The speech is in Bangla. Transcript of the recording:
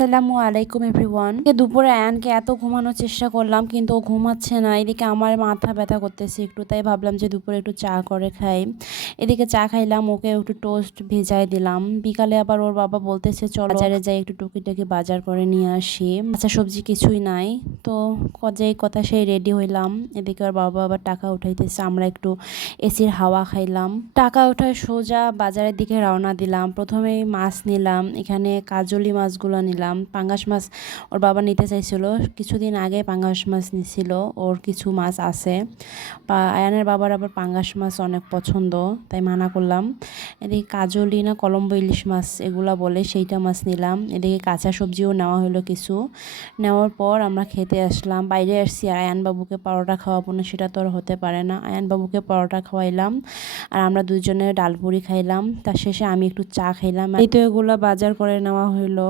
আসসালামু আলাইকুম এভরিওয়ান। দুপুরে আয়ানকে এত ঘুমানোর চেষ্টা করলাম কিন্তু ও ঘুমাচ্ছে না। এদিকে আমার মাথা ব্যথা করতেছে একটু, তাই ভাবলাম যে দুপুরে একটু চা করে খাই। এদিকে চা খাইলাম, ওকে একটু টোস্ট ভেজাই দিলাম। বিকালে আবার ওর বাবা বলতেছে চলো বাজারে যাই, একটু টুকিটাকি বাজার করে নিয়ে আসি। আচ্ছা সবজি কিছুই নাই, তো যেই কথা সেই রেডি হইলাম। এদিকে ওর বাবা আবার টাকা উঠাইতেছে, আমরা একটু এসির হাওয়া খাইলাম। টাকা উঠায় সোজা বাজারের দিকে রওনা দিলাম। প্রথমেই মাছ নিলাম, এখানে কাজলি মাছগুলো নিলাম। পাঙ্গাস মাছ ওর বাবা নিতে চাইছিল, কিছুদিন আগে পাঙ্গাস মাছ নিছিল, ওর কিছু মাছ আছে। আয়ানের বাবার আবার পাঙ্গাস মাছ অনেক পছন্দ, তাই মানা করলাম। এদিকে কাজলি না কলম্বো ইলিশ মাছ এগুলা বলে, সেইটা মাছ নিলাম। এদিকে কাঁচা সবজিও নেওয়া হলো কিছু। নেওয়ার পর আমরা খেতে আসলাম। বাইরে আসছি আর আয়ানবাবুকে পরোটা খাওয়াবো না সেটা তো আর হতে পারে না। আয়ানবাবুকে পরোটা খাওয়াইলাম আর আমরা দুজনে ডালপুরি খাইলাম। তার শেষে আমি একটু চা খাইলাম। এই তো এগুলো বাজার করে নেওয়া হইলো।